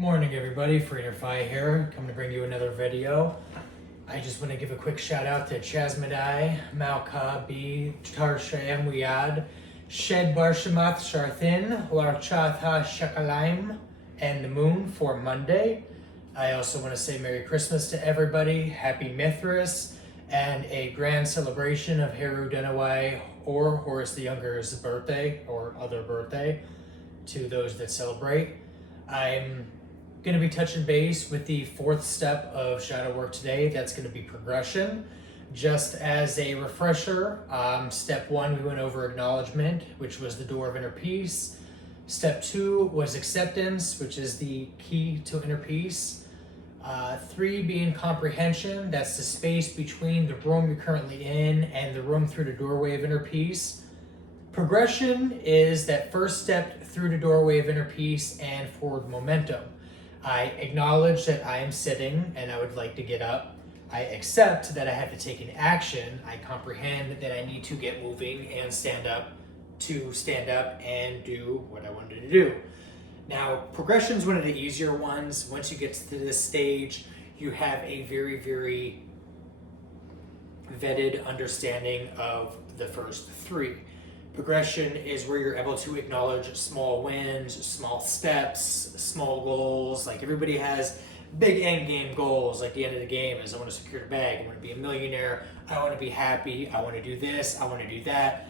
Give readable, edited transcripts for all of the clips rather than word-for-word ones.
Morning everybody, Heru-Dunawhy here, coming to bring you another video. I just want to give a quick shout out to Chasmadai, Malka, B, Tarshem, Wiyad, Shed Barshamath Sharthin, Larchatha Shakalaim, and the moon for Monday. I also want to say Merry Christmas to everybody, Happy Mithras, and a grand celebration of Heru-Dunawhy or Horus the Younger's birthday or other birthday to those that celebrate. I'm going to be touching base with the fourth step of shadow work today. That's going to be progression. Just as a refresher, step one, we went over acknowledgement, which was the door of inner peace. Step two was acceptance, which is the key to inner peace. Three being comprehension. That's the space between the room you're currently in and the room through the doorway of inner peace. Progression is that first step through the doorway of inner peace and forward momentum. I acknowledge that I am sitting and I would like to get up. I accept that I have to take an action. I comprehend that I need to get moving and stand up and do what I wanted to do. Now, progression is one of the easier ones. Once you get to this stage, you have a very, very vetted understanding of the first three. Progression is where you're able to acknowledge small wins, small steps, small goals. Like everybody has big end game goals. Like the end of the game is I want to secure the bag, I want to be a millionaire, I want to be happy, I want to do this, I want to do that.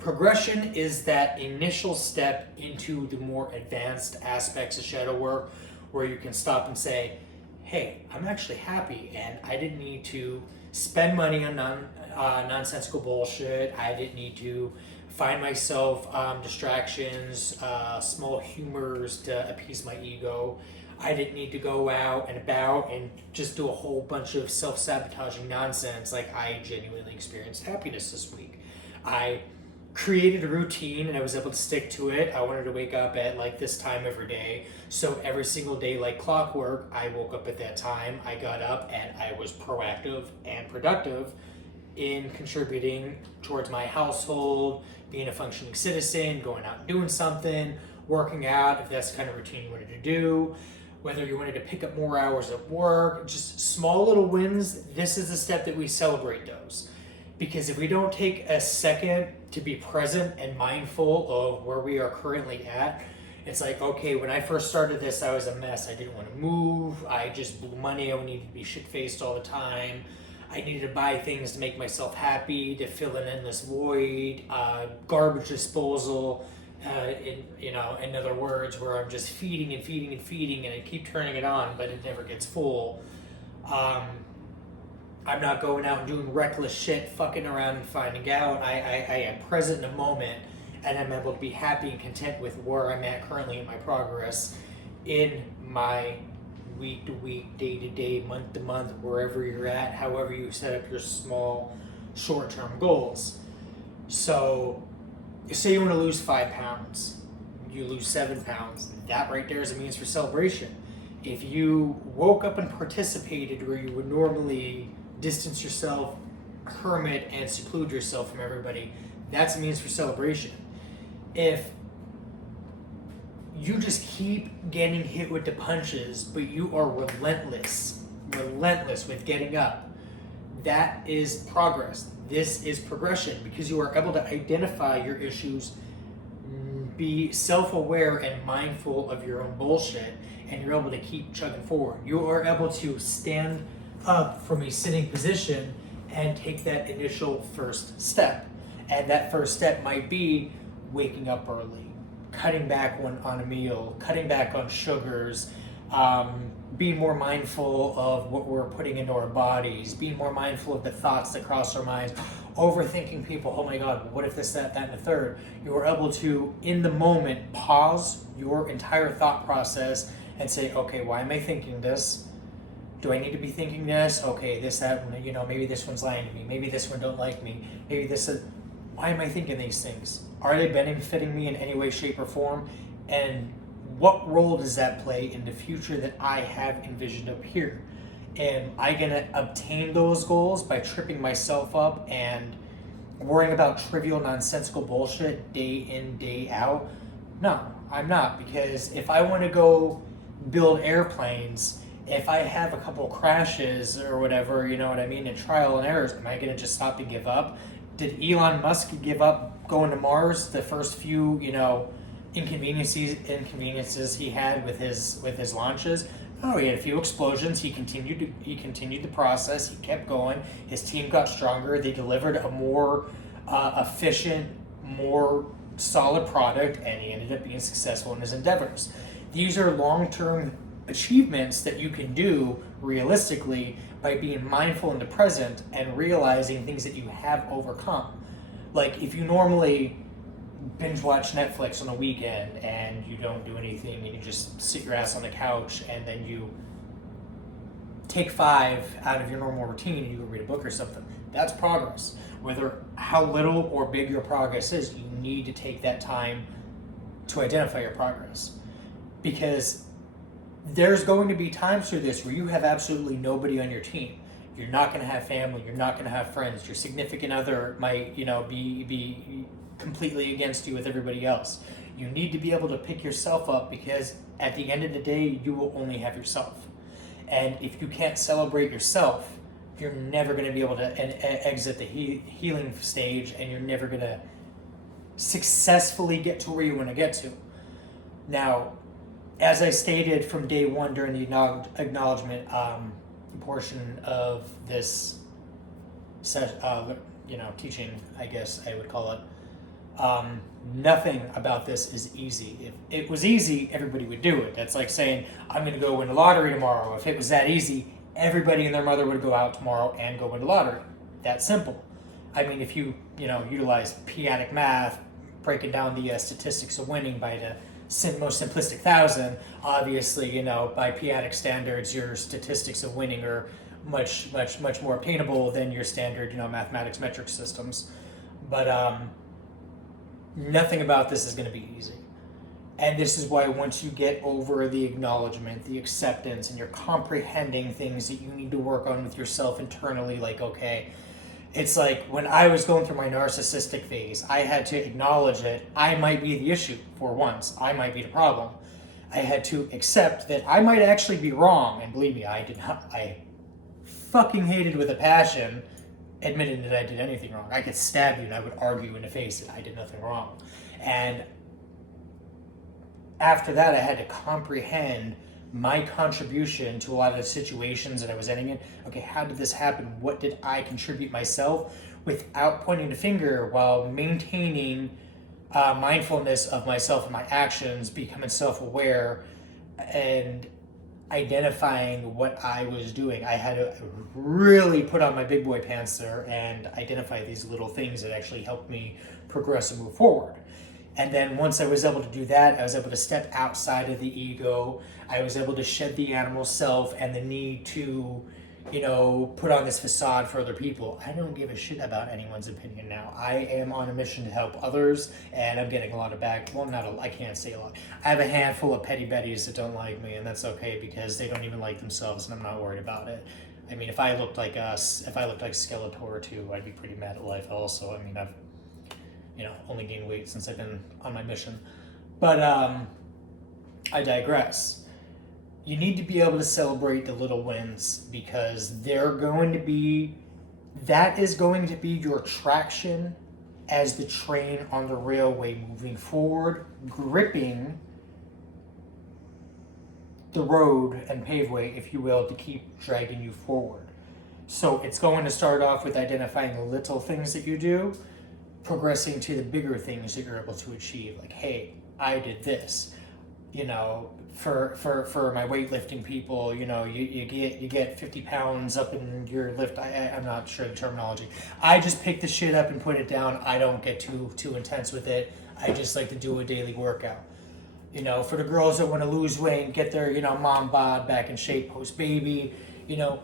Progression is that initial step into the more advanced aspects of shadow work where you can stop and say, hey, I'm actually happy and I didn't need to spend money on nonsensical bullshit. I didn't need to find myself distractions, small humors to appease my ego. I didn't need to go out and about and just do a whole bunch of self-sabotaging nonsense. Like I genuinely experienced happiness this week. I created a routine and I was able to stick to it. I wanted to wake up at like this time every day. So every single day, like clockwork, I woke up at that time. I got up and I was proactive and productive in contributing towards my household, being a functioning citizen, going out and doing something, working out, if that's the kind of routine you wanted to do, whether you wanted to pick up more hours at work, just small little wins. This is the step that we celebrate those. Because if we don't take a second to be present and mindful of where we are currently at, it's like, okay, when I first started this, I was a mess. I didn't want to move. I just blew money. I needed to be shit-faced all the time. I needed to buy things to make myself happy, to fill an endless void, garbage disposal, in other words, where I'm just feeding and feeding and feeding and I keep turning it on, but it never gets full. I'm not going out and doing reckless shit, fucking around and finding out. I am present in the moment and I'm able to be happy and content with where I'm at currently in my progress in my week to week, day to day, month to month, wherever you're at, however you set up your small short-term goals. So say you want to lose 5 pounds, you lose 7 pounds. That right there is a means for celebration. If you woke up and participated where you would normally distance yourself, hermit, and seclude yourself from everybody, that's a means for celebration. If you just keep getting hit with the punches, but you are relentless with getting up, that is progress. This is progression because you are able to identify your issues, be self-aware and mindful of your own bullshit, and you're able to keep chugging forward. You are able to stand up from a sitting position and take that initial first step. And that first step might be waking up early, cutting back on a meal, cutting back on sugars, being more mindful of what we're putting into our bodies, being more mindful of the thoughts that cross our minds, overthinking people, oh my God, what if this, that, and the third. You are able to, in the moment, pause your entire thought process and say, okay, why am I thinking this? Do I need to be thinking this? Okay, this, that, maybe this one's lying to me. Maybe this one don't like me. Maybe this is, why am I thinking these things? Are they benefiting me in any way, shape, or form? And what role does that play in the future that I have envisioned up here? Am I gonna obtain those goals by tripping myself up and worrying about trivial, nonsensical bullshit day in, day out? No, I'm not, because if I want to go build airplanes, if I have a couple crashes or whatever, you know what I mean, and trial and errors, am I going to just stop and give up? Did Elon Musk give up going to Mars the first few, inconveniences he had with his launches? Oh, he had a few explosions. He continued the process. He kept going. His team got stronger. They delivered a more efficient, more solid product, and he ended up being successful in his endeavors. These are long-term achievements that you can do realistically by being mindful in the present and realizing things that you have overcome. Like if you normally binge watch Netflix on a weekend and you don't do anything and you just sit your ass on the couch and then you take 5 out of your normal routine and you go read a book or something, that's progress. Whether how little or big your progress is, you need to take that time to identify your progress, because there's going to be times through this where you have absolutely nobody on your team. You're not going to have family. You're not going to have friends. Your significant other might, be completely against you with everybody else. You need to be able to pick yourself up, because at the end of the day, you will only have yourself. And if you can't celebrate yourself, you're never going to be able to exit the healing stage, and you're never going to successfully get to where you want to get to. Now, as I stated from day one during the acknowledgement portion of this teaching, I guess I would call it, nothing about this is easy. If it was easy, everybody would do it. That's like saying, I'm going to go win the lottery tomorrow. If it was that easy, everybody and their mother would go out tomorrow and go win the lottery. That simple. I mean, if you utilize p-adic math, breaking down the statistics of winning by the most simplistic 1,000, obviously, by p-adic standards, your statistics of winning are much more obtainable than your standard, mathematics metric systems. But nothing about this is going to be easy. And this is why once you get over the acknowledgement, the acceptance, and you're comprehending things that you need to work on with yourself internally, like, okay, it's like when I was going through my narcissistic phase, I had to acknowledge that I might be the issue for once. I might be the problem. I had to accept that I might actually be wrong. And believe me, I did not. I fucking hated with a passion admitting that I did anything wrong. I could stab you and I would argue in the face that I did nothing wrong. And after that, I had to comprehend my contribution to a lot of the situations that I was ending in. Okay, how did this happen? What did I contribute myself, without pointing the finger, while maintaining mindfulness of myself and my actions, becoming self-aware, and identifying what I was doing. I had to really put on my big boy pants there and identify these little things that actually helped me progress and move forward. And then once I was able to do that, I was able to step outside of the ego. I was able to shed the animal self and the need to, put on this facade for other people. I don't give a shit about anyone's opinion now. I am on a mission to help others, and I'm getting a lot of I can't say a lot. I have a handful of petty betties that don't like me, and that's okay, because they don't even like themselves, and I'm not worried about it. I mean, if I looked like Skeletor too, I'd be pretty mad at life also. I mean, I've only gained weight since I've been on my mission. But I digress. You need to be able to celebrate the little wins, because that is going to be your traction as the train on the railway moving forward, gripping the road and paveway, if you will, to keep dragging you forward. So it's going to start off with identifying the little things that you do, progressing to the bigger things that you're able to achieve. Like, hey, I did this. For my weightlifting people, you get 50 pounds up in your lift. I'm not sure the terminology. I just pick the shit up and put it down. I don't get too intense with it. I just like to do a daily workout. For the girls that want to lose weight and get their, mom bod back in shape post baby,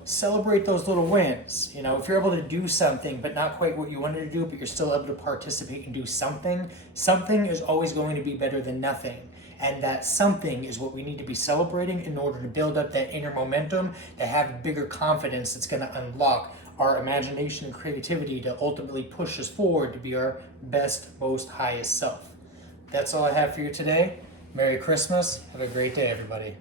celebrate those little wins. If you're able to do something, but not quite what you wanted to do, but you're still able to participate and do something is always going to be better than nothing. And that something is what we need to be celebrating in order to build up that inner momentum, to have bigger confidence that's going to unlock our imagination and creativity to ultimately push us forward to be our best, most highest self. That's all I have for you today. Merry Christmas. Have a great day, everybody.